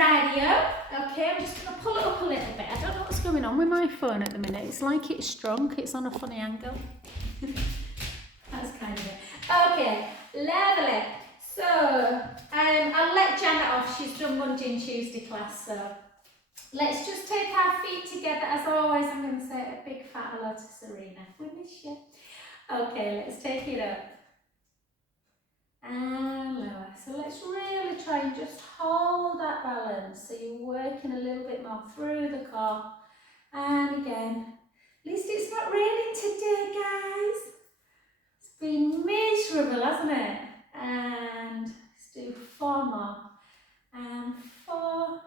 Radio. Okay, I'm just going to pull it up a little bit. I don't know what's going on with my phone at the minute. It's like it's strong. It's on a funny angle. That's kind of it. Okay, lovely. So, I'll let Janet off. She's done Monday and Tuesday class. So, let's just take our feet together. As always, I'm going to say a big fat hello to Serena. We miss you. Okay, let's take it up. And lower. So let's really try and just hold that balance. So you're working a little bit more through the core. And again, at least it's not raining today, guys. It's been miserable, hasn't it? And let's do 4 more. And 4.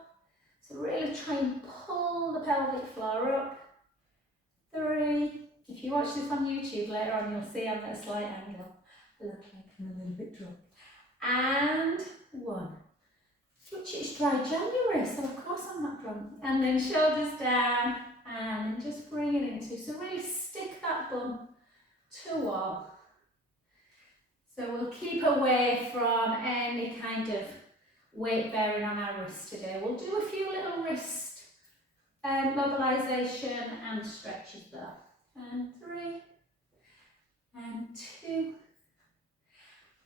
So really try and pull the pelvic floor up. 3. If you watch this on YouTube later on, you'll see I'm at a slight angle. Look like I'm a little bit drunk. And 1. Which is dry January, so of course I'm not drunk. And then shoulders down, and then just bring it into. So really stick that bum to wall. So we'll keep away from any kind of weight bearing on our wrist today. We'll do a few little wrist mobilization and stretches there. And 3, and 2,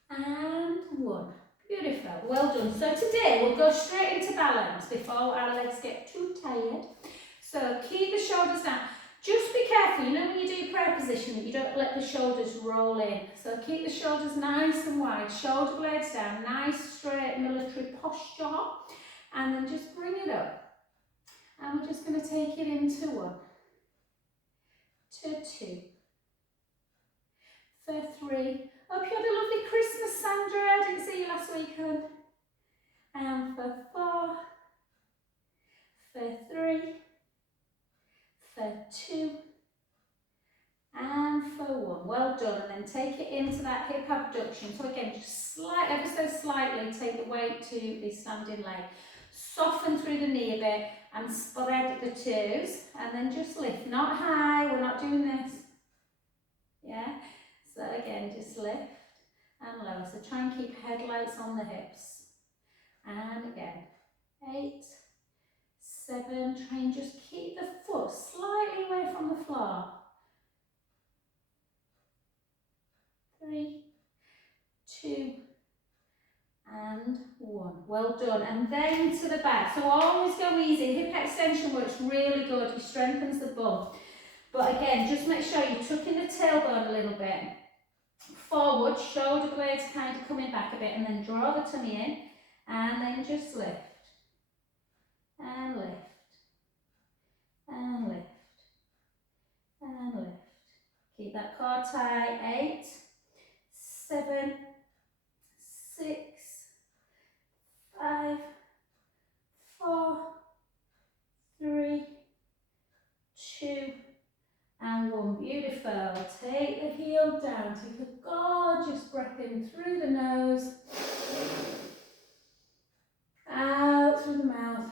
and 1. Beautiful, well done. So today we'll go straight into balance before our legs get too tired. So keep the shoulders down. Just be careful, you know when you do prayer position that you don't let the shoulders roll in. So keep the shoulders nice and wide, shoulder blades down, nice straight military posture. And then just bring it up. And we're just going to take it into 1, to 2, for 3. Hope you had a lovely Christmas, Sandra. I didn't see you last weekend. And for 4, for 3, for 2, and for 1. Well done. And then take it into that hip abduction. So again, just ever so slightly take the weight to the standing leg. Soften through the knee a bit and spread the toes. And then just lift. Not high. We're not doing this. Yeah. So again, just lift and lower. So try and keep headlights on the hips. And again, 8, 7. Try and just keep the foot slightly away from the floor. 3, 2, and 1. Well done. And then to the back. So always go easy. Hip extension works really good. It strengthens the bum. But again, just make sure you tuck in the tailbone a little bit. Forward, shoulder blades kind of coming back a bit, and then draw the tummy in, and then just lift, and lift, and lift, and lift. Keep that core tight. 8, 7, 6, 5, 4, 3, 2, and 1. Beautiful. Take the heel down. Take a gorgeous breath in through the nose. Out through the mouth.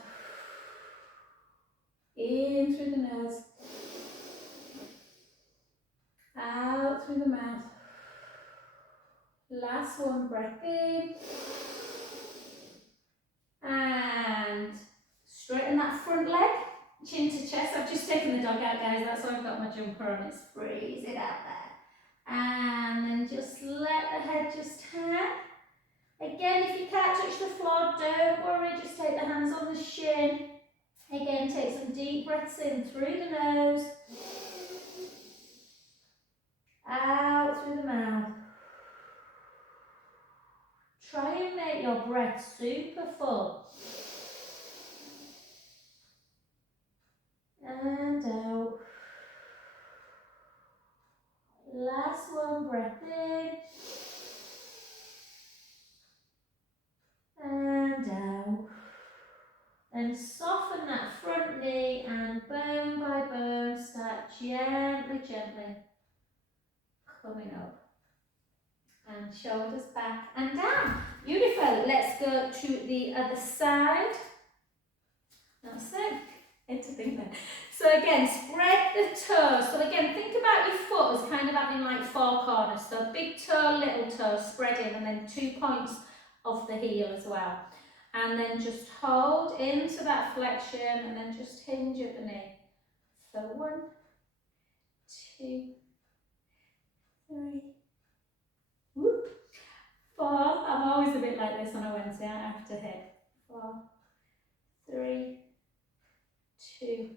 In through the nose. Out through the mouth. Last one, breath in. And straighten that front leg. Chin to chest. I've just taken the dog out, guys. That's why I've got my jumper on. It's freezing out there. And then just let the head just hang. Again, if you can't touch the floor, don't worry. Just take the hands on the shin. Again, take some deep breaths in through the nose. Out through the mouth. Try and make your breath super full. And out. Last one, breath in. And out. And soften that front knee and bone by bone start gently coming up. And shoulders back and down. Beautiful. Let's go to the other side. That's it. Anything there. So again, spread the toes. So again, think about your foot as kind of having like 4 corners. So big toe, little toe, spread in, and then 2 points of the heel as well. And then just hold into that flexion and then just hinge at the knee. So 1, 2, 3, whoop, 4. I'm always a bit like this on a Wednesday, I have to hit. 4, 3, 2,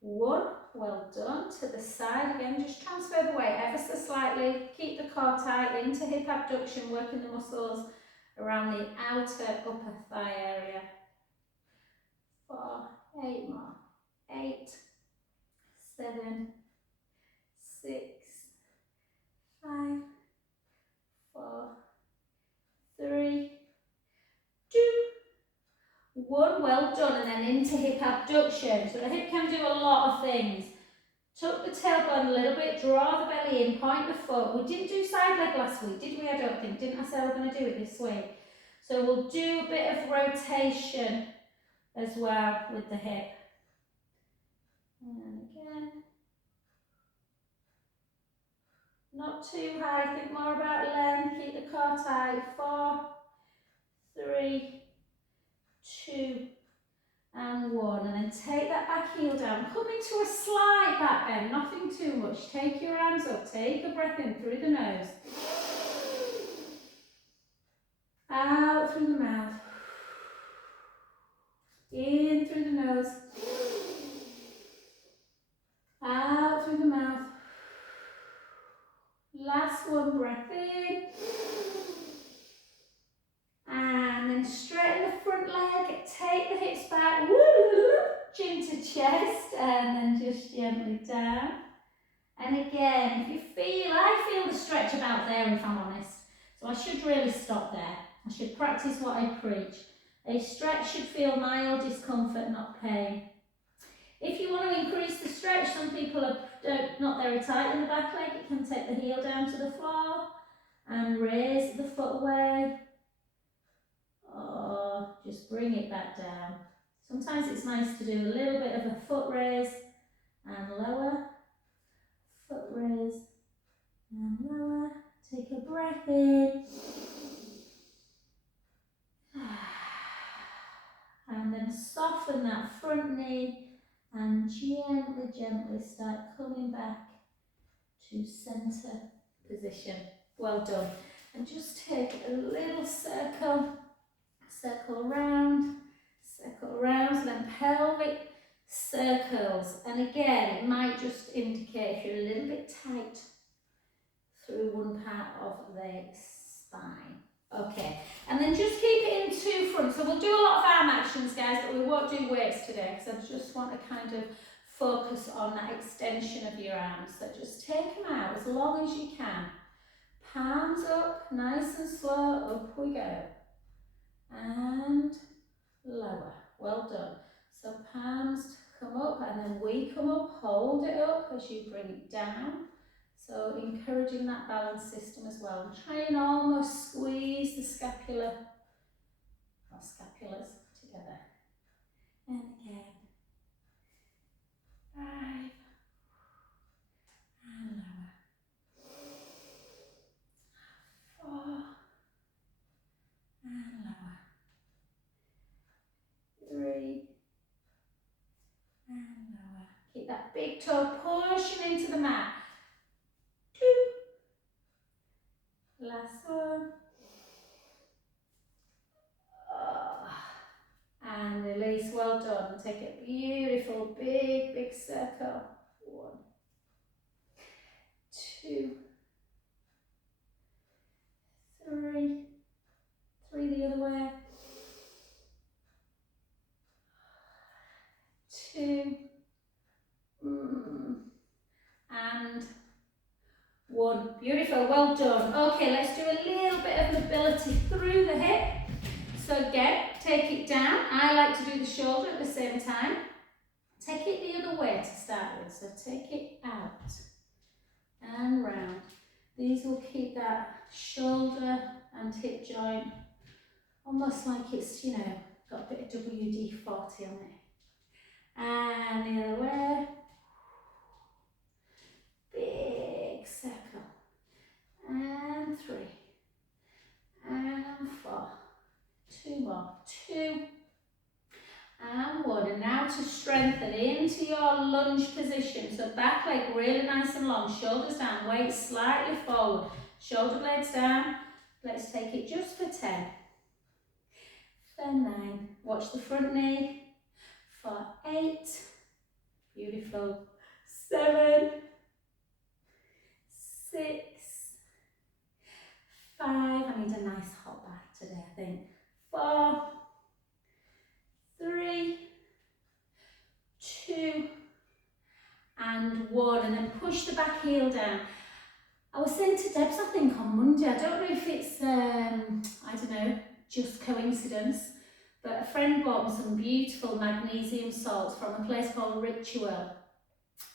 1. Well done. To the side again, just transfer the weight ever so slightly. Keep the core tight into hip abduction, working the muscles around the outer upper thigh area. 4, 8 more. 8, 7, 6, 5, 4, 3, 2, 1. Well done. And then into hip abduction. So the hip can do a lot of things. Tuck the tailbone a little bit, draw the belly in, point the foot. We didn't do side leg last week, did we? I don't think. Didn't I say we're going to do it this week? So we'll do a bit of rotation as well with the hip. And again. Not too high, think more about length. Keep the core tight. 4, 3, 2, and 1. And then take that back heel down. Come into a slight back bend, nothing too much. Take your arms up, take a breath in through the nose. Out through the mouth. In through the nose. Out through the mouth. Last one, breath in. And then straighten the front leg. Take the hips back. Chin to chest. And then just gently down. And again, if you feel, I feel the stretch about there if I'm honest. So I should really stop there. I should practice what I preach. A stretch should feel mild discomfort, not pain. If you want to increase the stretch, some people are not very tight in the back leg. You can take the heel down to the floor and raise the foot away. Or just bring it back down. Sometimes it's nice to do a little bit of a foot raise and lower. Foot raise and lower. Take a breath in. And then soften that front knee and gently, gently start coming back to centre position. Well done. And just take a little circle, circle round, so then pelvic circles. And again, it might just indicate if you're a little bit tight through one part of the spine. Okay, and then just keep it in 2 fronts. So we'll do a lot of arm actions, guys, but we won't do weights today because I just want to kind of focus on that extension of your arms. So just take them out as long as you can. Palms up, nice and slow, up we go. And lower, well done. So palms come up and then we come up, hold it up as you bring it down. So encouraging that balance system as well. And try and almost squeeze the scapula, or scapulas together. And again. 5. And lower. 4. And lower. 3. And lower. Keep that big toe pushing into the mat. 2. Last one. And release, well done. Take a beautiful big, big circle. 1, 2, 3. 3 the other way. 2. And 1. Beautiful, well done. Okay, let's do a little bit of mobility through the hip. So again, take it down. I like to do the shoulder at the same time. Take it the other way to start with. So take it out and round. These will keep that shoulder and hip joint almost like it's, you know, got a bit of WD-40 on it. And the other way. Big circle. And 3. And 4. 2 more. 2 and 1. And now to strengthen into your lunge position. So back leg really nice and long, shoulders down, weight slightly forward, shoulder blades down. Let's take it just for 10, for 9. Watch the front knee, for 8. Beautiful. 7, 6, 5. I need a nice hot bath today, I think. 4, 3, 2, and 1. And then push the back heel down. I was saying to Debs, I think on Monday, I don't know if it's, I don't know, just coincidence, but a friend bought me some beautiful magnesium salts from a place called Ritual.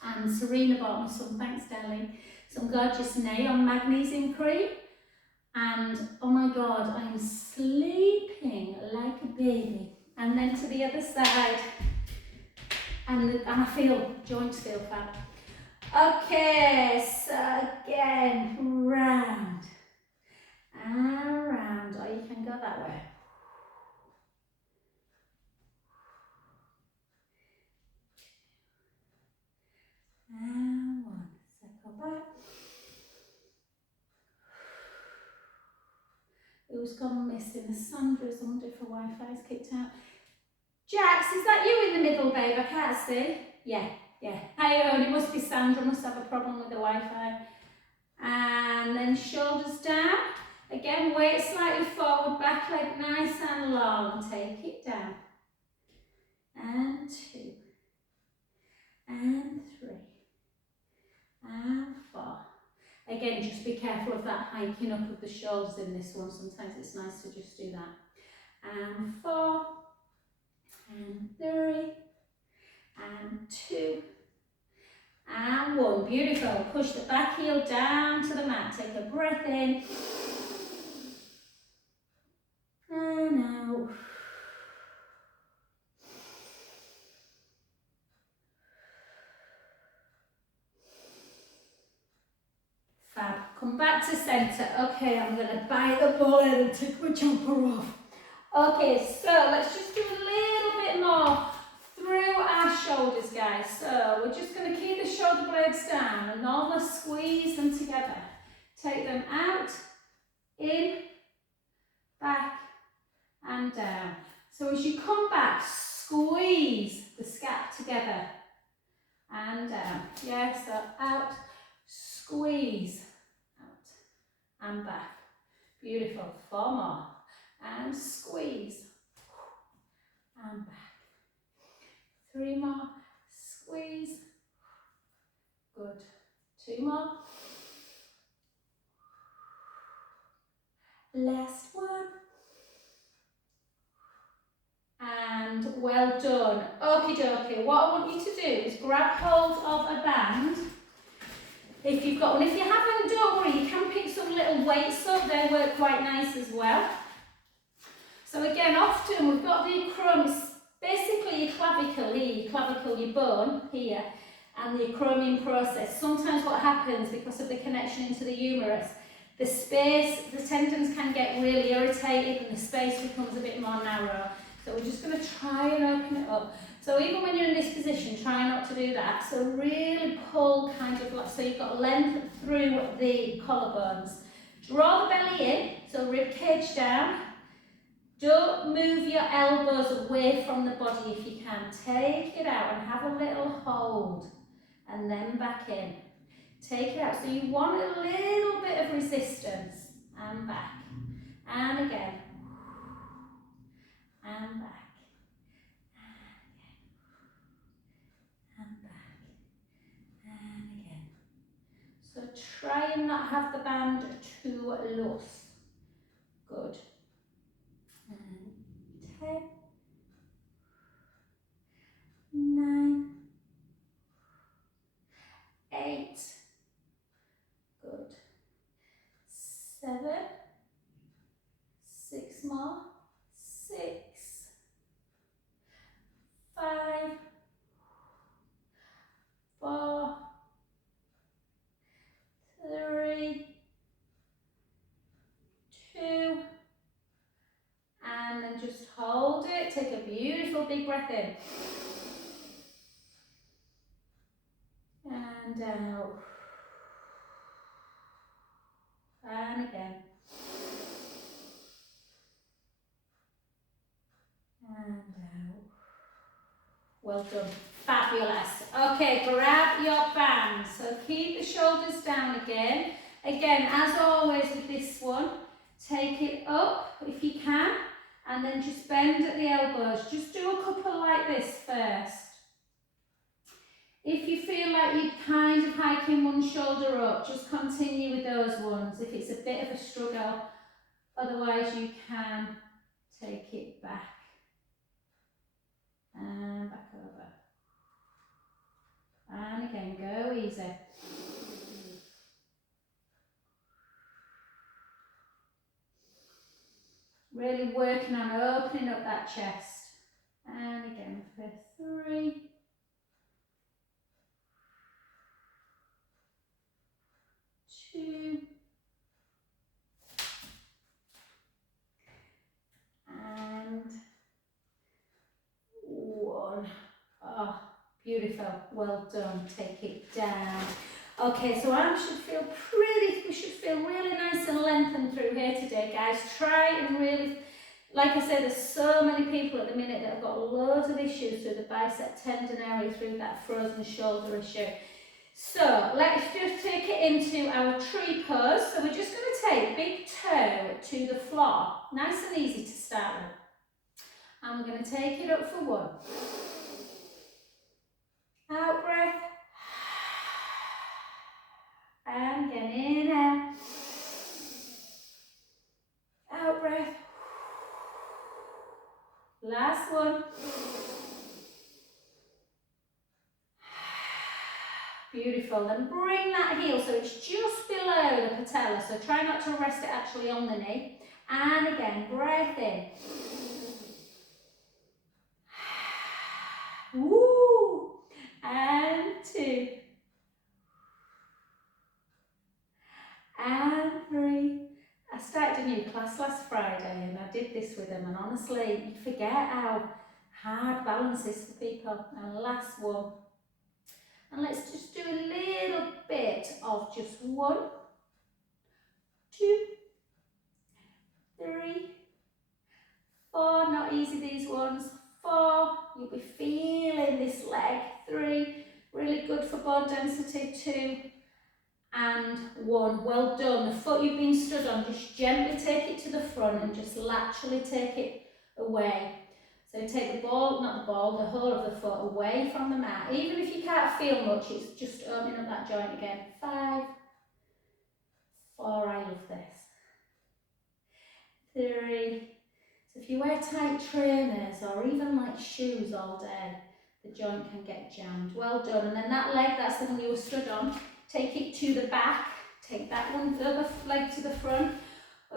And Serena bought me some, thanks darling, some gorgeous neon magnesium cream. And oh my God, I'm sleeping like a baby. And then to the other side, and I feel, joints feel fab. Okay, so again, round and round, or you can go that way. And 1, circle back. Who's gone missing? Sandra's on different Wi-Fi's kicked out. Jax, is that you in the middle, babe? I can't see. Yeah. Hey, it must be Sandra, must have a problem with the Wi-Fi. And then shoulders down. Again, weight slightly forward, back leg nice and long. Take it down. And 2. And 3. And 4. Again, just be careful of that hiking up of the shoulders in this one. Sometimes it's nice to just do that. And 4. And 3. And 2. And 1. Beautiful. Push the back heel down to the mat. Take a breath in. And out. Fab. Come back to centre. Okay, I'm going to bite the bullet and take my jumper off. Okay, so let's just do a little bit more through our shoulders, guys. So we're just going to keep the shoulder blades down and almost squeeze them together. Take them out, in, back, and down. So as you come back, squeeze the scap together and down. Yeah, so out, squeeze, out and back. Beautiful. 4 more. And squeeze and back. 3 more. Squeeze. Good. 2 more. Last one. And well done. Okie dokie. What I want you to do is grab hold of a band. If you've got one. If you haven't, don't worry. You can pick some little weights up. They work quite nice as well. So again, often we've got the acromion, basically your clavicle here, your bone here, and the acromion process. Sometimes what happens, because of the connection into the humerus, the space, the tendons can get really irritated and the space becomes a bit more narrow. So we're just going to try and open it up. So even when you're in this position, try not to do that. So really pull kind of like, so you've got length through the collarbones. Draw the belly in, so rib cage down. Don't move your elbows away from the body if you can. Take it out and have a little hold and then back in. Take it out. So you want a little bit of resistance and back. And again. And back. And again. And back. And again. So try and not have the band too loose. Good. And 10, 9, 8, good, 7, 6 more, 6, 5, 4, 3, And just hold it. Take a beautiful big breath in. And out. And again. And out. Well done. Fabulous. Okay, grab your bands. So keep the shoulders down again. Again, as always with this one, take it up if you can, and then just bend at the elbows. Just do a couple like this first. If you feel like you're kind of hiking one shoulder up, just continue with those ones if it's a bit of a struggle. Otherwise, you can take it back and back over. And again, go easy. Really working on opening up that chest. And again for 3, 2, and 1. Oh, beautiful. Well done. Take it down. Okay, so we should feel really nice and lengthened through here today, guys. Try and really, like I said, there's so many people at the minute that have got loads of issues through the bicep tendon area, through that frozen shoulder issue. So let's just take it into our tree pose. So we're just going to take big toe to the floor. Nice and easy to start with. And we're going to take it up for 1. Out breath. And again, inhale. Out breath. Last one. Beautiful. Then bring that heel so it's just below the patella. So try not to rest it actually on the knee. And again, breath in. Woo! And 2. And 3. I started a new class last Friday and I did this with them, and honestly, you forget how hard balance is for people. And last one. And let's just do a little bit of just 1, 2, 3, 4. Not easy, these ones. 4. You'll be feeling this leg. 3. Really good for bone density. 2. And 1. Well done. The foot you've been stood on, just gently take it to the front and just laterally take it away. So take the whole of the foot away from the mat. Even if you can't feel much, it's just opening up that joint again. 5, 4, I love this. 3. So if you wear tight trainers or even like shoes all day, the joint can get jammed. Well done. And then that leg, that's the one you were stood on. Take it to the back. Take that one, the other leg to the front.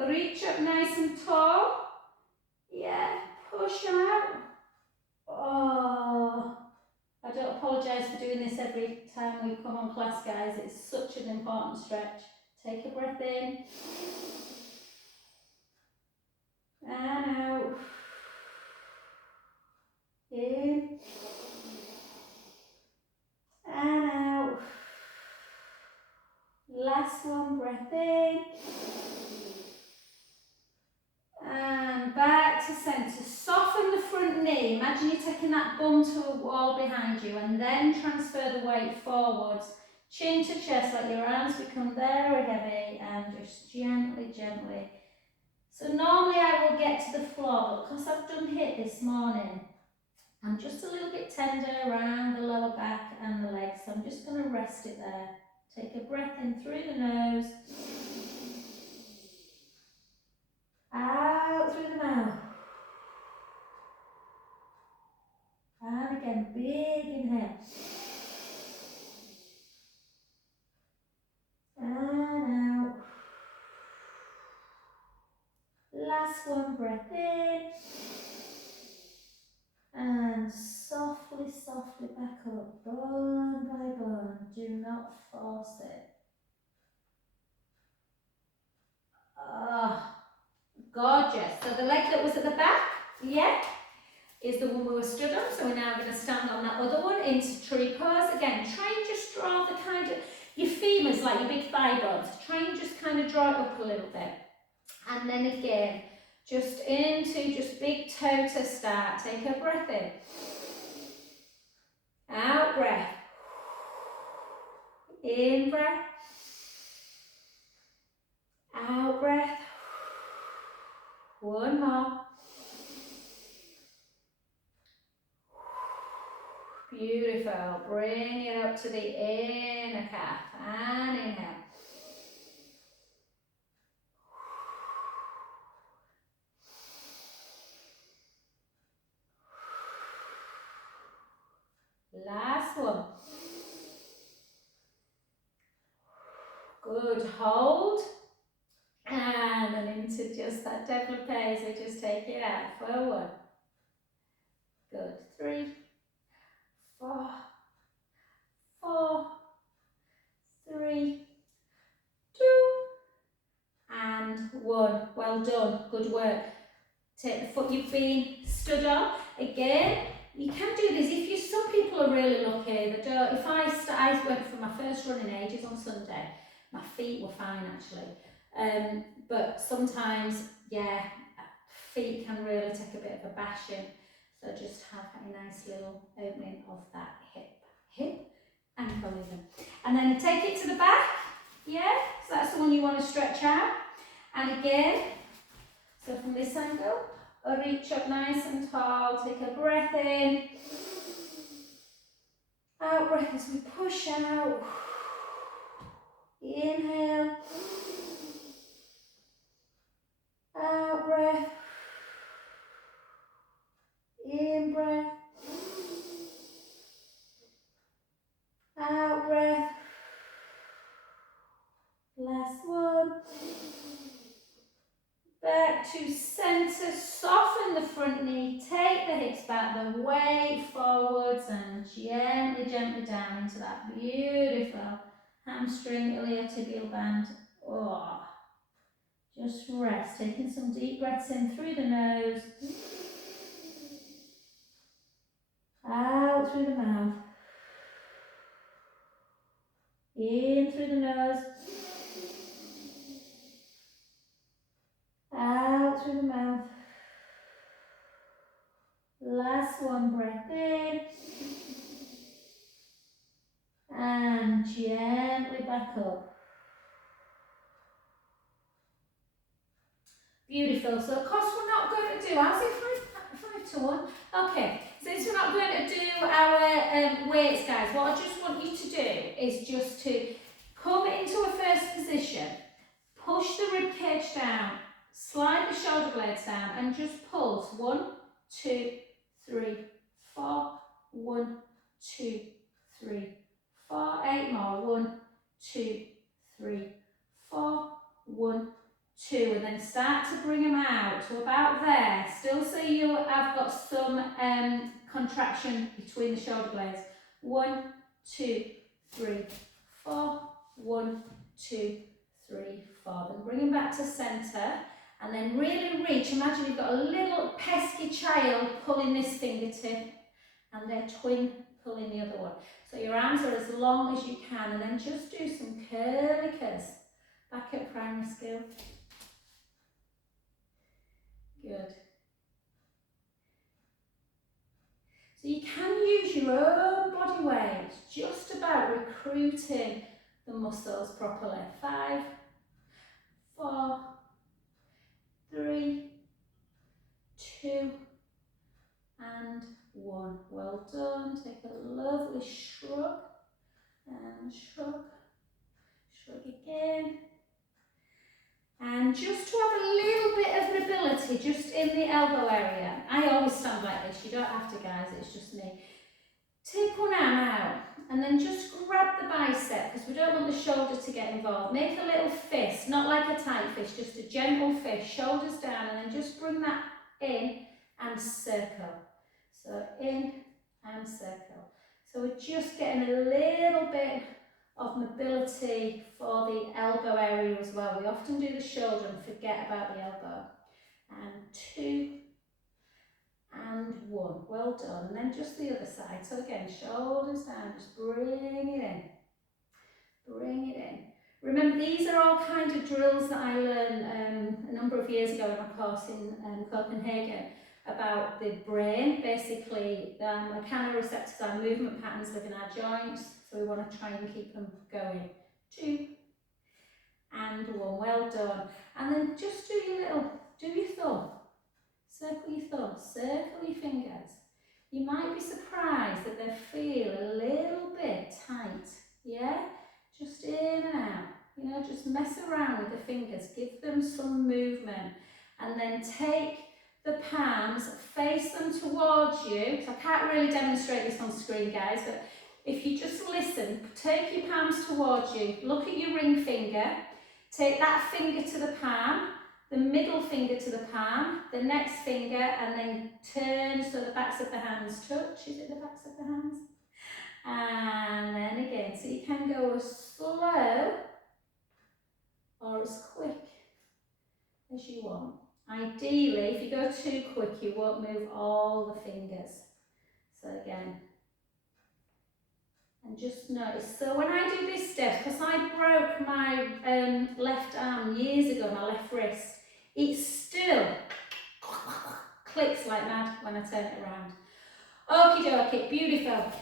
Reach up nice and tall. Yeah, push out. Oh, I don't apologise for doing this every time we come on class, guys. It's such an important stretch. Take a breath in. And out. In. And out. Last one, breath in. And back to centre. Soften the front knee. Imagine you're taking that bum to a wall behind you, and then transfer the weight forwards. Chin to chest, let your arms become very heavy, and just gently, gently. So normally I will get to the floor, but because I've done HIIT this morning, I'm just a little bit tender around the lower back and the legs, so I'm just going to rest it there. Take a breath in through the nose. Out through the mouth. And again, big inhale. And out. Last one, breath in. And softly, softly back up, bone by bone. Do not force it. Ah, gorgeous. So the leg that was at the back, yeah, is the one we were stood on. So we're now going to stand on that other one into tree pose. Again, try and just draw the kind of, your femurs, like your big thigh bones, try and just kind of draw it up a little bit. And then again, just into just big toe to start. Take a breath in. Out breath. In breath. Out breath. One more. Beautiful. Bring it up to the inner calf and inhale. Last one. Good. Hold. And then into just that développé, so just take it out for one. Good. 3, 4, 4, 3, 2, and 1. Well done. Good work. Take the foot you've been stood on. Again, you can do this if you. Some people are really lucky that don't. If I went for my first run in ages on Sunday, my feet were fine actually. But sometimes, yeah, feet can really take a bit of a bashing. So just have a nice little opening of that hip, ankle even. And then take it to the back, yeah? So that's the one you want to stretch out. And again, so from this angle, reach up nice and tall, take a breath in. Out breath as we push out. Inhale. Out breath. In breath. Out breath. Last one. Back to centre, soften the front knee, take the hips back, then weight forwards and gently, gently down into that beautiful hamstring iliotibial band. Oh, just rest, taking some deep breaths in through the nose, out through the mouth, in through the nose, out through the mouth. Last one, breath in. And gently back up. Beautiful. So of course we're not going to do, how's it 5 to 1? Okay, since we're not going to do our weights, guys, what I just want you to do is just to come into a first position, push the rib cage down, slide the shoulder blades down and just pulse 1, 2, 3, 4, 1, 2, 3, 4, 8 more, 1, 2, 3, 4, 1, 2, and then start to bring them out to about there. Still so you have got some contraction between the shoulder blades. 1, 2, 3, 4, 1, 2, 3, 4. Then bring them back to centre and then really reach. Imagine you've got a little pesky child pulling this fingertip and their twin pulling the other one. So your arms are as long as you can and then just do some curly curls. Back at primary school. Good. So you can use your own body weight, just about recruiting the muscles properly. 5, 4, 3, 2, and 1. Well done. Take a lovely shrug and shrug. Shrug again. And just to have a little bit of mobility just in the elbow area. I always stand like this, you don't have to guys, it's just me. Take one arm out and then just grab the bicep because we don't want the shoulder to get involved. Make a little fist, not like a tight fist, just a gentle fist, shoulders down and then just bring that in and circle. So in and circle. So we're just getting a little bit of mobility for the elbow area as well. We often do the shoulder and forget about the elbow. And 2, 1. Well done. And then just the other side. So again, shoulders down, just bring it in. Bring it in. Remember, these are all kind of drills that I learned a number of years ago in my course in Copenhagen about the brain. Basically, the mechanoreceptors are movement patterns within our joints, so we want to try and keep them going. 2 and 1. Well done. And then just do your thumb. Circle your thumb, circle your fingers. You might be surprised that they feel a little bit tight. Yeah? Just in and out. You know, just mess around with the fingers. Give them some movement. And then take the palms, face them towards you. So I can't really demonstrate this on screen, guys, but if you just listen, take your palms towards you. Look at your ring finger. Take that finger to the palm, the middle finger to the palm, the next finger, and then turn so the backs of the hands touch. Is it the backs of the hands? And then again, so you can go as slow or as quick as you want. Ideally, if you go too quick, you won't move all the fingers. So again, and just notice. So when I do this step, because I broke my left arm years ago, my left wrist, it still clicks like mad when I turn it around. Okie dokie, beautiful.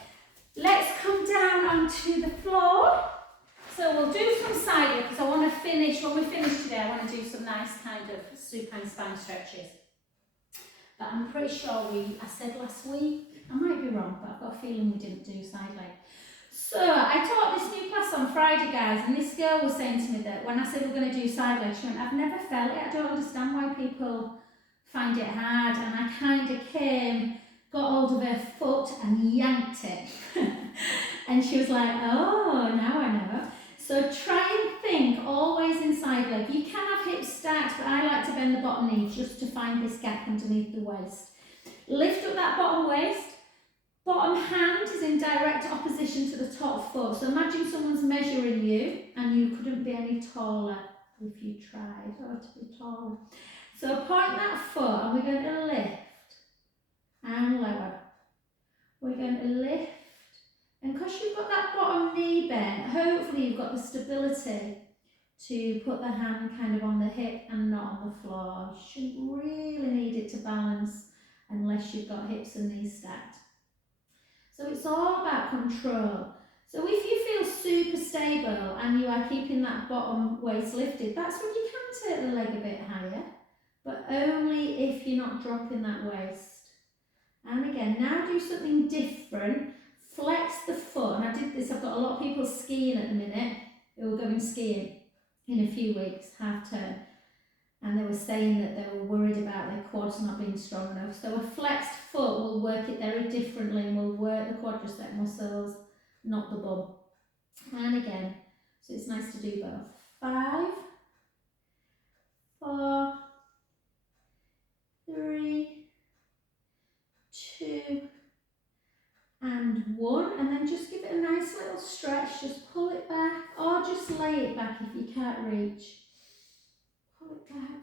Let's come down onto the floor. So we'll do some side because I want to finish, when we finish today, I want to do some nice kind of supine spine stretches. But I'm pretty sure I said last week, I might be wrong, but I've got a feeling we didn't do side leg. So I taught this new class on Friday, guys, and this girl was saying to me that when I said we're going to do side leg, she went, I've never felt it, I don't understand why people find it hard. And I kind of got hold of her foot and yanked it. And she was like, oh, now I know. So try and think always in side leg. You can have hips stacked, but I like to bend the bottom knee just to find this gap underneath the waist. Lift up that bottom waist. Bottom hand is in direct opposition to the top foot. So imagine someone's measuring you and you couldn't be any taller if you tried to be taller. So point that foot and we're going to lift and lower. We're going to lift, and because you've got that bottom knee bent, hopefully you've got the stability to put the hand kind of on the hip and not on the floor. You shouldn't really need it to balance unless you've got hips and knees stacked. So it's all about control. So if you feel super stable and you are keeping that bottom waist lifted, that's when you can take the leg a bit higher, but only if you're not dropping that waist. And again, now do something different. Flex the foot. And I did this, I've got a lot of people skiing at the minute who are going skiing in a few weeks, half term. And they were saying that they were worried about their quads not being strong enough. So a flexed foot will work it very differently and will work the quadricep muscles, not the bum. And again, so it's nice to do both. 5, 4, 3, 2, and 1. And then just give it a nice little stretch. Just pull it back or just lay it back if you can't reach. Pull it back.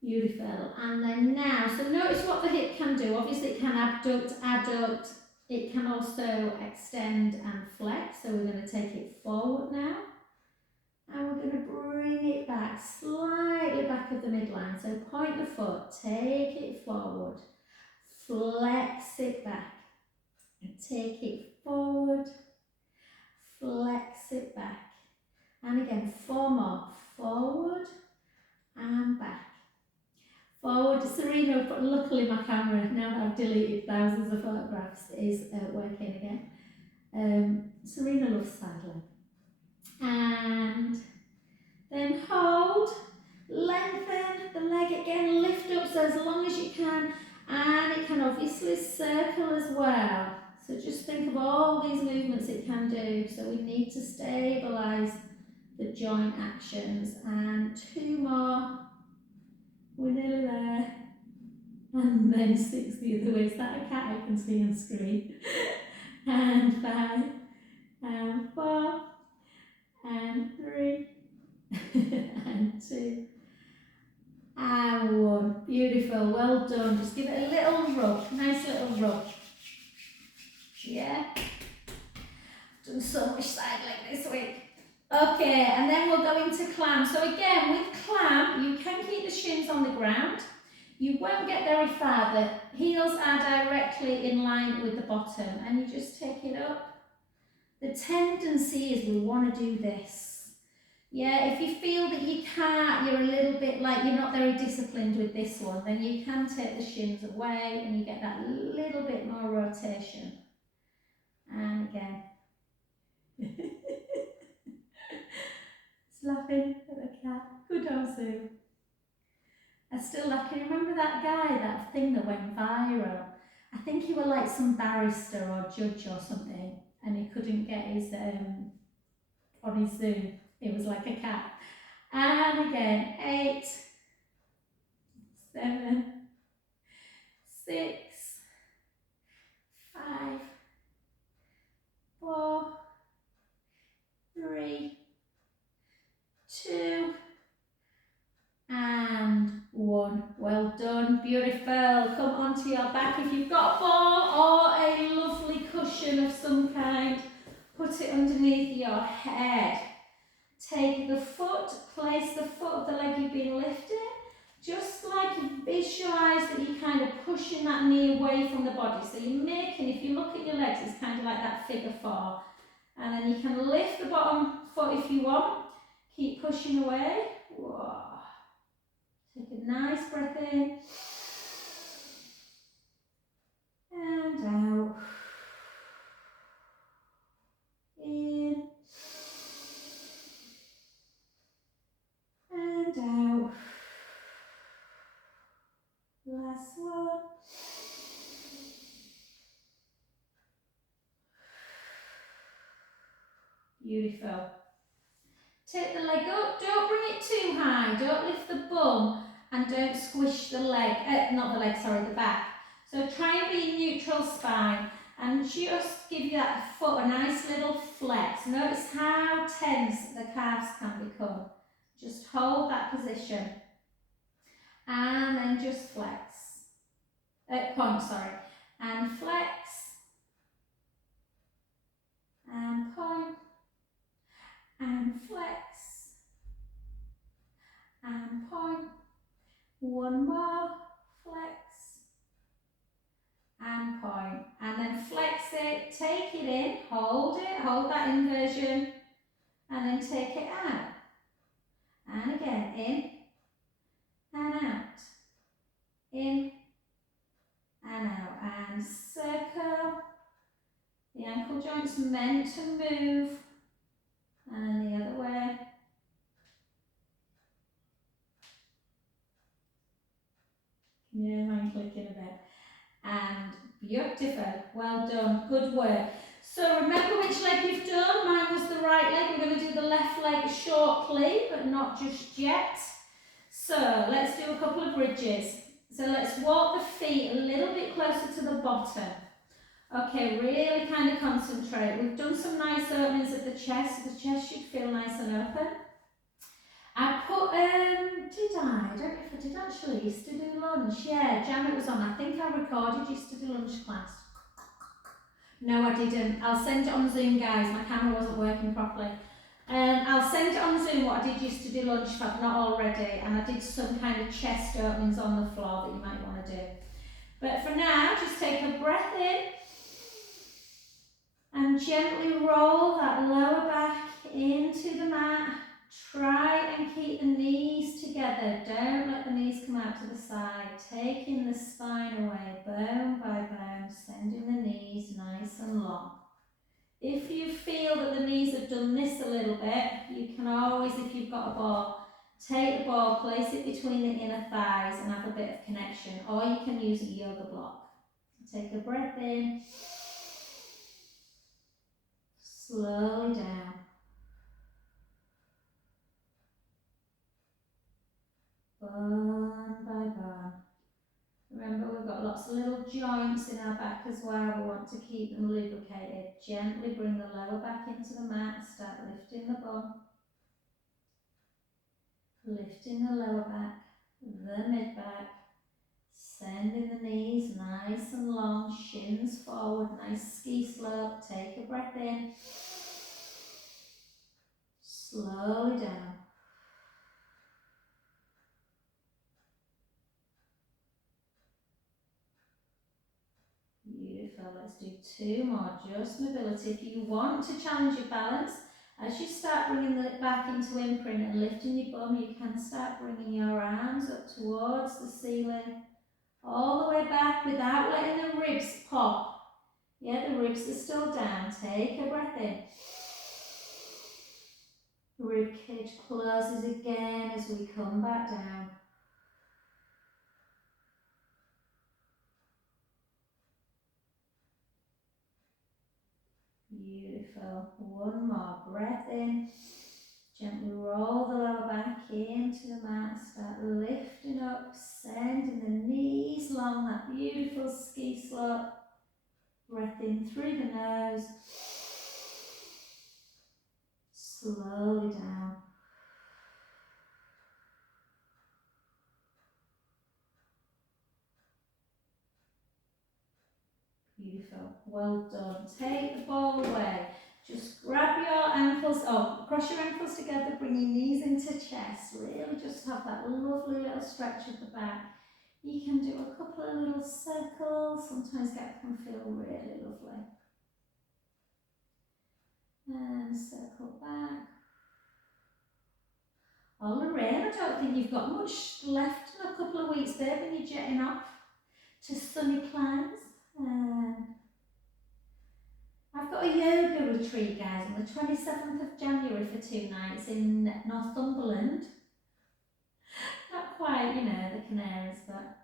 Beautiful. And then now, so notice what the hip can do. Obviously it can abduct, adduct. It can also extend and flex. So we're going to take it forward now. And we're going to bring it back, slightly back of the midline. So point the foot, take it forward, flex it back, and take it forward, flex it back. And again, 4 more, forward and back. Forward. Serena, but luckily my camera, now that I've deleted thousands of photographs, is working again. Serena loves side leg. And then hold, lengthen the leg again, lift up so as long as you can, and it can obviously circle as well. So just think of all these movements it can do. So we need to stabilise the joint actions. And 2 more. We're nearly there. and then 6 the other way. Is that a cat I can see on screen? And 5, and 4, and 3, and 2, and 1. Beautiful, well done. Just give it a little rub, nice little rub. Yeah. Done so much side leg this week. Okay, and then we'll go into clam. So again, with clam, you can keep the shins on the ground. You won't get very far. The heels are directly in line with the bottom, and you just take it up. The tendency is we want to do this. Yeah, if you feel that you can't, you're a little bit like you're not very disciplined with this one, then you can take the shins away and you get that little bit more rotation. And again. It's laughing at the cat. Good on Sue. I still laugh. Can you remember that guy, that thing that went viral? I think he was like some barrister or judge or something, and he couldn't get his on his Zoom. It was like a cat. And again, 8, 7, 6, 5, 4, 3, 2, and 1. Well done, beautiful. Come onto your back. If you've got a ball or a lovely cushion of some kind, put it underneath your head. Take the foot, place the foot of the leg you've been lifting, just like you visualise that you're kind of pushing that knee away from the body. So you're making, if you look at your legs, it's kind of like that figure 4. And then you can lift the bottom foot if you want. Keep pushing away. Whoa. Take a nice breath in. And out. In. And out. Last one. Beautiful. Take the leg up, don't bring it too high, don't lift the bum and don't squish the leg, not the leg, sorry, the back. So try and be neutral spine and just give that foot a nice little flex. Notice how tense the calves can become. Just hold that position and then just flex. Point, sorry. And flex and point and flex and point. One more, flex and point, and then flex it, take it in, hold that inversion, and then take it out, and again, in and out, in and out, and circle. The ankle joint's meant to move, and the other way. Yeah, mine clicking a bit. And beautiful, well done, good work. So remember which leg you've done. Mine was the right leg. We're going to do the left leg shortly, but not just yet. So let's do a couple of bridges. So let's walk the feet a little bit closer to the bottom. Okay, really kind of concentrate. We've done some nice openings at the chest. The chest should feel nice and open. I put, I don't know if I did actually, used to do lunch. Yeah, Janet was on. I think I recorded used to do lunch class. No, I didn't. I'll send it on Zoom, guys. My camera wasn't working properly. I'll send it on Zoom what I did used to do lunch if I've not already. And I did some kind of chest openings on the floor that you might want to do. But for now, just take a breath in. And gently roll that lower back into the mat. Try and keep the knees together. Don't let the knees come out to the side. Taking the spine away, bone by bone, sending the knees nice and long. If you feel that the knees have done this a little bit, you can always, if you've got a ball, take the ball, place it between the inner thighs and have a bit of connection. Or you can use a yoga block. Take a breath in. Slowly down. Bone by bone. Remember, we've got lots of little joints in our back as well. We want to keep them lubricated. Gently bring the lower back into the mat. Start lifting the bum. Lifting the lower back, the mid back. Sending the knees nice and long. Shins forward. Nice ski slope. Take a breath in. Slowly down. Beautiful. Let's do 2 more. Just mobility. If you want to challenge your balance, as you start bringing it back into imprint and lifting your bum, you can start bringing your arms up towards the ceiling, all the way back without letting the ribs pop. Yeah, the ribs are still down. Take a breath in. Rib cage closes again as we come back down. Beautiful. 1 more. Breath in. Gently roll the lower back into the mat. Start lifting up, sending the knees long, that beautiful ski slope. Breath in through the nose. Slowly down. Beautiful. Well done. Take the ball away. Just grab your ankles, cross your ankles together, bring your knees into chest. Really just have that lovely little stretch of the back. You can do a couple of little circles. Sometimes that can feel really lovely. And circle back. Oh, Lorraine, I don't think you've got much left in a couple of weeks there when you're jetting off to sunny climes. I've got a yoga retreat, guys, on the 27th of January for 2 nights in Northumberland. Not quite, you know, the Canaries, but...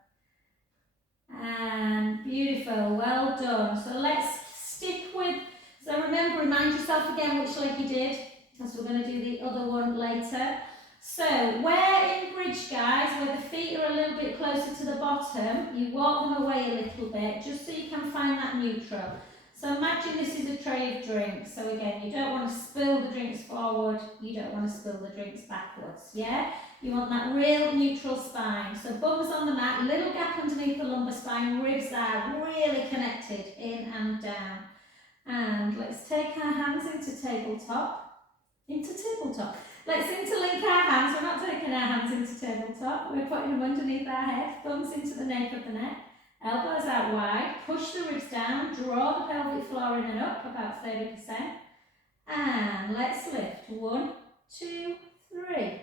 And beautiful, well done. So let's stick with... So remember, remind yourself again which leg you did, because we're going to do the other one later. So where in bridge, guys, where the feet are a little bit closer to the bottom, you walk them away a little bit, just so you can find that neutral. So imagine this is a tray of drinks. So again, you don't want to spill the drinks forward, you don't want to spill the drinks backwards, yeah? You want that real neutral spine. So bums on the mat, little gap underneath the lumbar spine, ribs are really connected, in and down. And let's take our hands into tabletop. Let's interlink our hands. We're not taking our hands into tabletop. We're putting them underneath our head, thumbs into the nape of the neck, elbows out wide, push the ribs down, draw the pelvic floor in and up, about 30%. And let's lift. 1, 2, 3.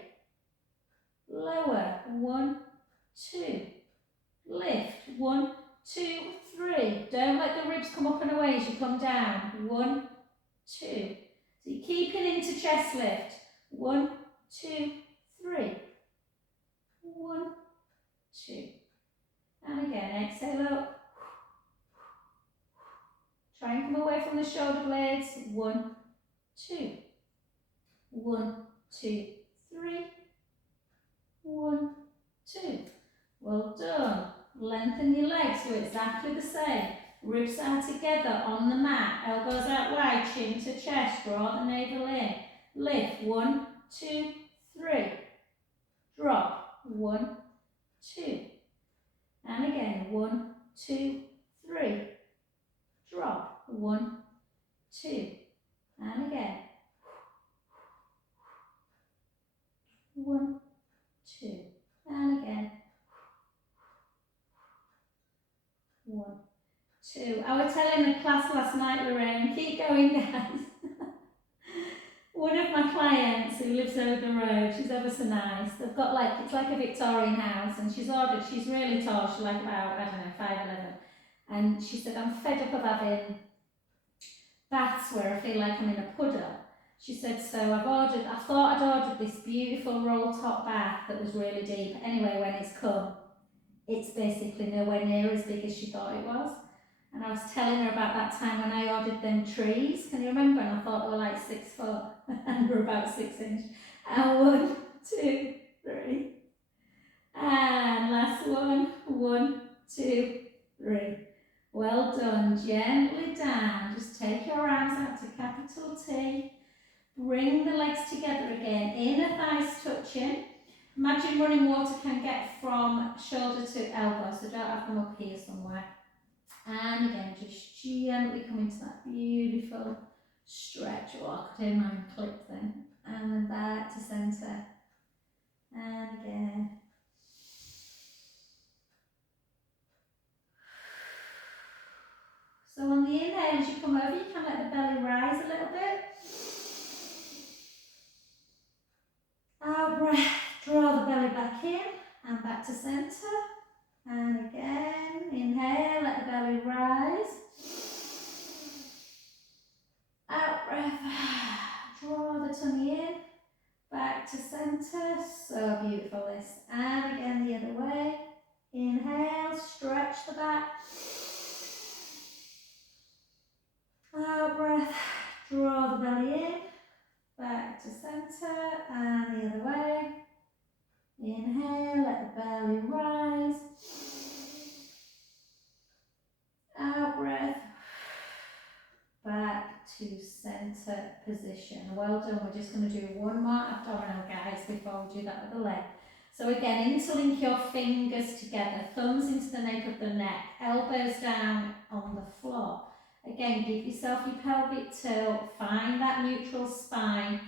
Lower. 1, 2. Lift. 1, 2, 3. Don't let the ribs come up and away as you come down. 1, 2. So you're keeping into chest lift. 1, 2, 3. 1, 2. And again, exhale up. Try and come away from the shoulder blades. 1, 2. 1, 2, 3. 1, 2. Well done. Lengthen your legs. Do exactly the same. Ribs are together on the mat. Elbows out wide. Chin to chest. Draw the navel in. Lift. 1, 2, 3. Drop. 1, 2. And again. 1, 2, 3. Drop. 1, 2. And again. 1, 2. And again. 1, 2. I was telling the class last night, Lorraine, keep going, guys. One of my clients who lives over the road, she's ever so nice. They've got it's like a Victorian house, and she's really tall, she's like about, I don't know, 5'11". And she said, I'm fed up of having baths where I feel like I'm in a puddle. She said, so I thought I'd ordered this beautiful roll top bath that was really deep. Anyway, when it's come, it's basically nowhere near as big as she thought it was. And I was telling her about that time when I ordered them trees. Can you remember? And I thought they were like 6 foot and were about 6 inch. And 1, 2, 3. And last one. 1, 2, 3. Well done. Gently down. Just take your arms out to capital T. Bring the legs together again. Inner thighs touching. Imagine running water can get from shoulder to elbow, so don't have them up here somewhere. And again, just gently come into that beautiful stretch. Oh, I could hear mine click then. And then back to centre. And again. So on the inhale, as you come over, you can let the belly rise a little bit. Out breath, draw the belly back in and back to centre. And again, inhale, let the belly rise. Out breath, draw the tummy in, back to centre. So beautiful this. And again, the other way. Inhale, stretch the back. Out breath, draw the belly in, back to centre, and the other way. Inhale, let the belly rise. Out breath, back to centre position. Well done. We're just going to do one more abdominal, guys, before we do that with the leg. So again, interlink your fingers together, thumbs into the nape of the neck, elbows down on the floor. Again, give yourself your pelvic tilt, find that neutral spine.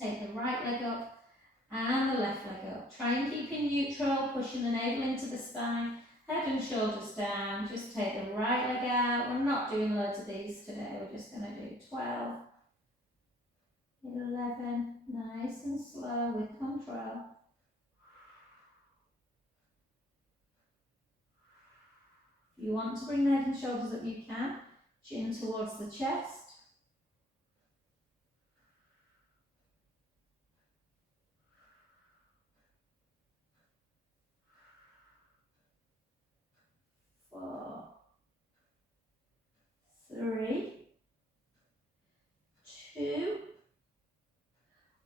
Take the right leg up and the left leg up. Try and keep in neutral, pushing the navel into the spine, head and shoulders down. Just take the right leg out. We're not doing loads of these today. We're just going to do 12, 11, nice and slow with control. If you want to bring the head and shoulders up, you can. Chin towards the chest. 4, 3, 2,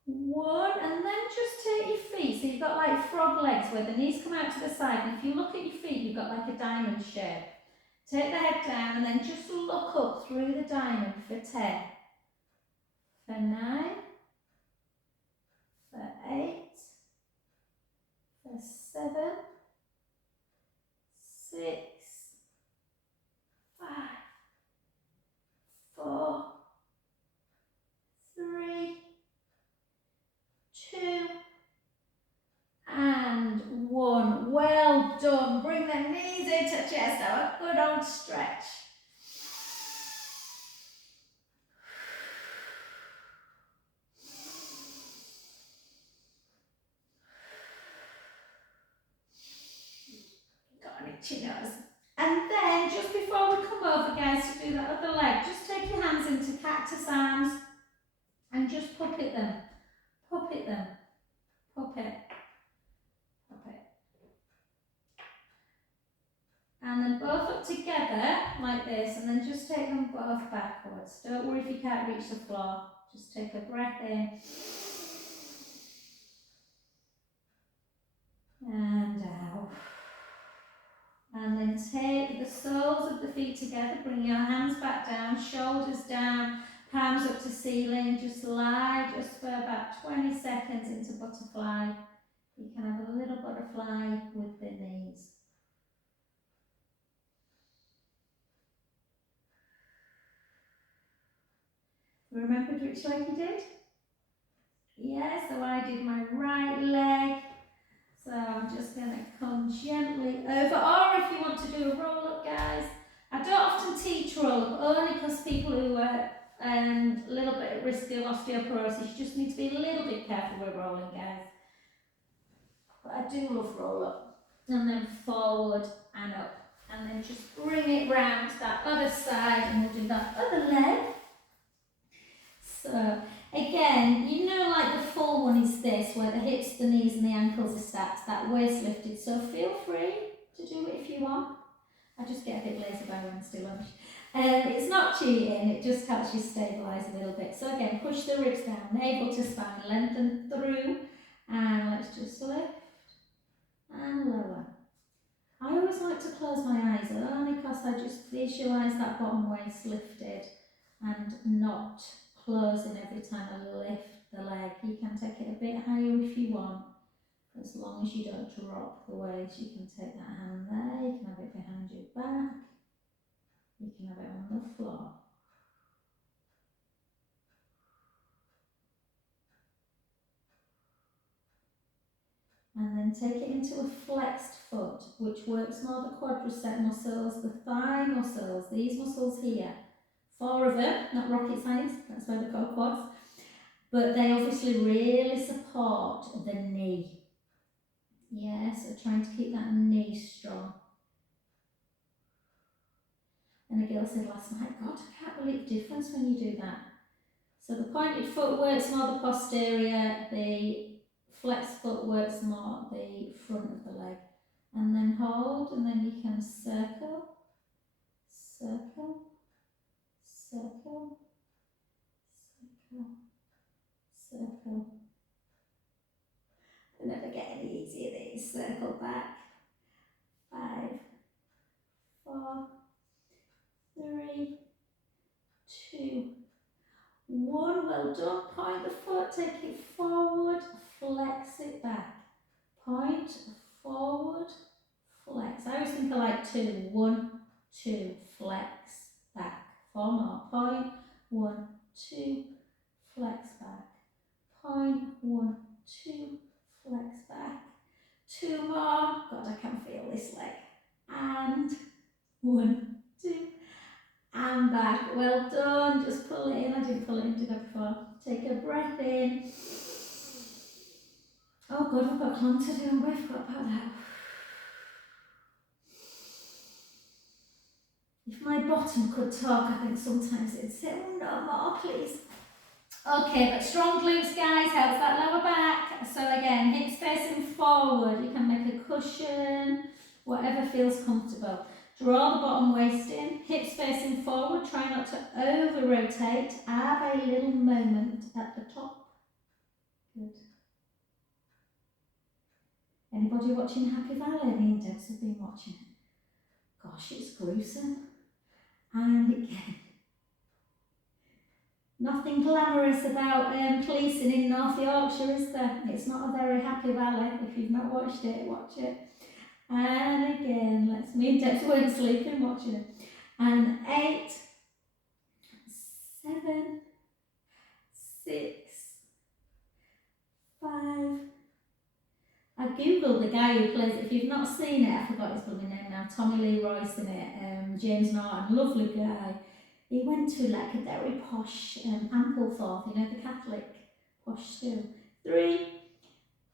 1, and then just take your feet. So you've got like frog legs where the knees come out to the side, and if you look at your feet, you've got like a diamond shape. Take the head down and then just look up through the diamond for 10, for 9, for 8, for 7, 6, 5, 4, 3, 2, and 1. Well done. Bring the knees into chest. Now a good old stretch. Got an itchy nose. And then just before we come over, guys, to do that other leg, just take your hands into cactus arms and just puppet them. Puppet them. Puppet. Puppet. And then both up together like this, and then just take them both backwards. Don't worry if you can't reach the floor. Just take a breath in and out. And then take the soles of the feet together, bring your hands back down, shoulders down, palms up to ceiling. Just lie just for about 20 seconds into butterfly. You can have a little butterfly with the knees. Remembered which leg you did? Yeah, so I did my right leg. So I'm just going to come gently over, or if you want to do a roll up, guys. I don't often teach roll up, only because people who are a little bit at risk of osteoporosis, you just need to be a little bit careful with rolling, guys. But I do love roll up. And then forward and up. And then just bring it round to that other side, and we'll do that other leg. So again, you know, like the full one is this, where the hips, the knees and the ankles are stacked, that waist lifted. So feel free to do it if you want. I just get a bit lazy by Wednesday lunch. It's not cheating, it just helps you stabilise a little bit. So again, push the ribs down, navel to spine, lengthen through, and let's just lift and lower. I always like to close my eyes only because I just visualise that bottom waist lifted and not closing every time I lift the leg. You can take it a bit higher if you want, as long as you don't drop the waist. You can take that hand there, you can have it behind your back, you can have it on the floor. And then take it into a flexed foot, which works more the quadricep muscles, the thigh muscles, these muscles here. 4 of them, not rocket science, that's why they're called quads. But they obviously really support the knee. Yeah, so trying to keep that knee strong. And a girl said last night, God, I can't believe the difference when you do that. So the pointed foot works more the posterior, the flexed foot works more the front of the leg. And then hold, and then you can circle, circle, circle, circle, circle. They're never get any easier, these. Circle back. 5, 4, 3, 2, 1. Well done. Point the foot, take it forward, flex it back. Point, forward, flex. I always think I like 2. 1, 2, flex, back. 4 more. Point, 1, 2, flex back. Point, 1, 2, flex back. 2 more. God, I can feel this leg. And 1, 2, and back. Well done. Just pull it in. I didn't pull it in, did I, before? Take a breath in. Oh God, we've got climb to do, and we forgot about that. If my bottom could talk, I think sometimes it'd say, oh no more, please. Okay, but strong glutes, guys, helps that lower back. So again, hips facing forward. You can make a cushion, whatever feels comfortable. Draw the bottom waist in, hips facing forward. Try not to over-rotate. Have a little moment at the top. Good. Anybody watching Happy Valley? Me and Debs have been watching it. Gosh, it's gruesome. And again, nothing glamorous about policing in North Yorkshire, is there? It's not a very happy valley. If you've not watched it, watch it. And again, me and Debs weren't sleeping watching it. And 8, 7, 6, 5. I googled the guy who plays it. If you've not seen it, I forgot his blooming name now. Tommy Lee Royce in it. James Norton, lovely guy. He went to like a very posh Ampleforth, you know, the Catholic posh school. 3,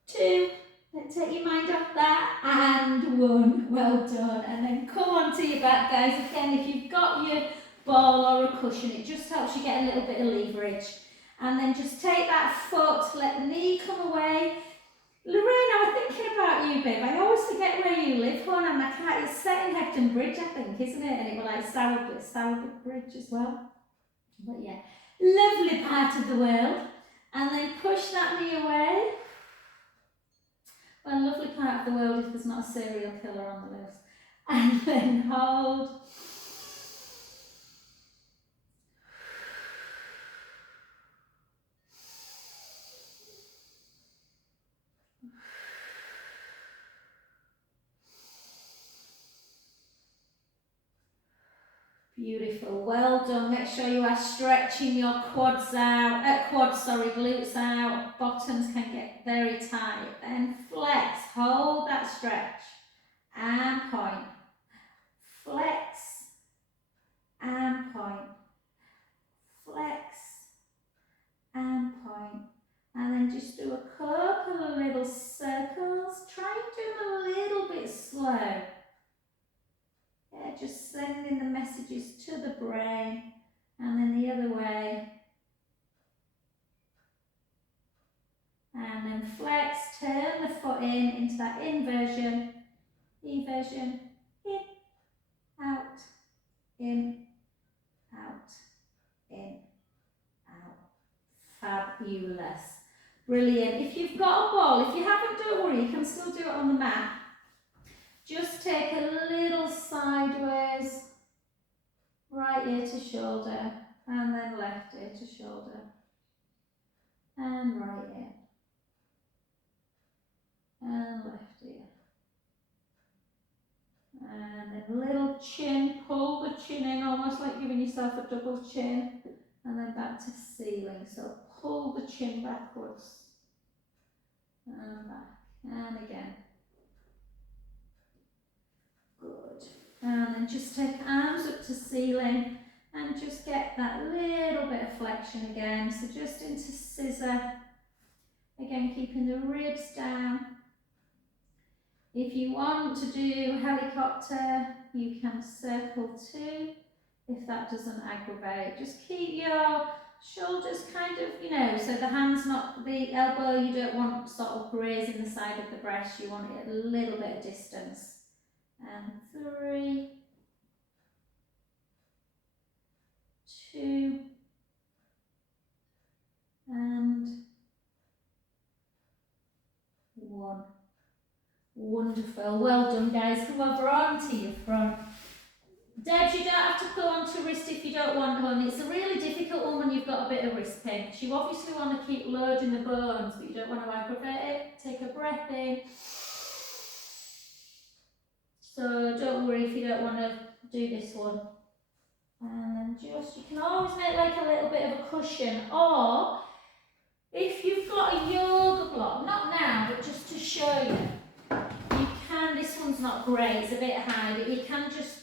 2, let's take your mind off that, and 1. Well done. And then come on to your back, guys. Again, if you've got your ball or a cushion, it just helps you get a little bit of leverage. And then just take that foot, let the knee come away. Lorraine, I was thinking about you, babe. I always forget where you live, hon, and I can't. It's set in Hepton Bridge, I think, isn't it? And it was like Sowerbridge Bridge as well. But yeah, lovely part of the world. And then push that knee away. Well, lovely part of the world if there's not a serial killer on the loose. And then hold. Beautiful, well done. Make sure you are stretching your glutes out. Bottoms can get very tight. Then flex, hold that stretch and point. Flex and point. Flex and point. And then just do a couple of little circles. Try and do them a little bit slow. Yeah, just sending the messages to the brain, and then the other way. And then flex, turn the foot into that inversion, eversion, in, out, in, out, in, out. Fabulous. Brilliant. If you've got a ball, if you haven't, don't worry, you can still do it on the mat. Just take a little sideways, right ear to shoulder, and then left ear to shoulder, and right ear, and left ear. And then little chin, pull the chin in, almost like giving yourself a double chin, and then back to ceiling. So pull the chin backwards, and back, and again. Good. And then just take arms up to ceiling, and just get that little bit of flexion again. So just into scissor, again keeping the ribs down. If you want to do helicopter, you can circle too, if that doesn't aggravate. Just keep your shoulders kind of, so the hands not the elbow, you don't want sort of grazing the side of the breast, you want it a little bit of distance. And 3, 2, and 1. Wonderful, well done guys. Come over onto your front. Debs, you don't have to pull onto wrist if you don't want, hon. It's a really difficult one when you've got a bit of wrist pinch. You obviously want to keep loading the bones, but you don't want to aggravate it. Take a breath in. So don't worry if you don't want to do this one. And just, you can always make like a little bit of a cushion, or if you've got a yoga block, not now, but just to show you, you can, this one's not great, it's a bit high, but you can just,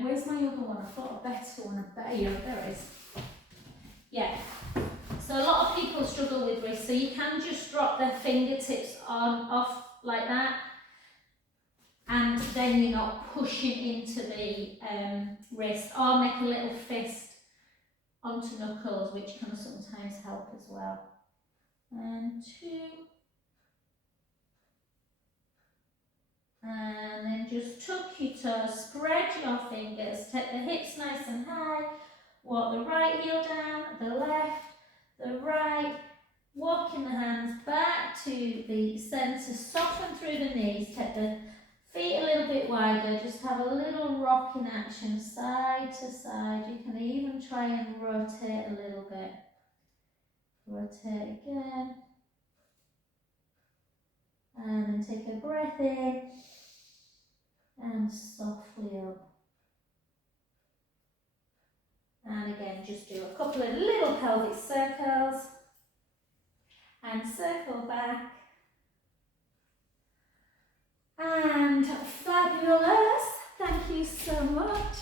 where's my other one? I've got a better one, there it is. Yeah, so a lot of people struggle with wrist, so you can just drop their fingertips off like that, and then you're not pushing into the wrist, or make a little fist onto knuckles, which can sometimes help as well. And 2. And then just tuck your toes, spread your fingers, take the hips nice and high, walk the right heel down, the left, the right, walking the hands back to the centre, soften through the knees, take the feet a little bit wider, just have a little rocking action side to side. You can even try and rotate a little bit. Rotate again. And then take a breath in and softly up. And again, just do a couple of little pelvic circles and circle back. And fabulous. Thank you so much.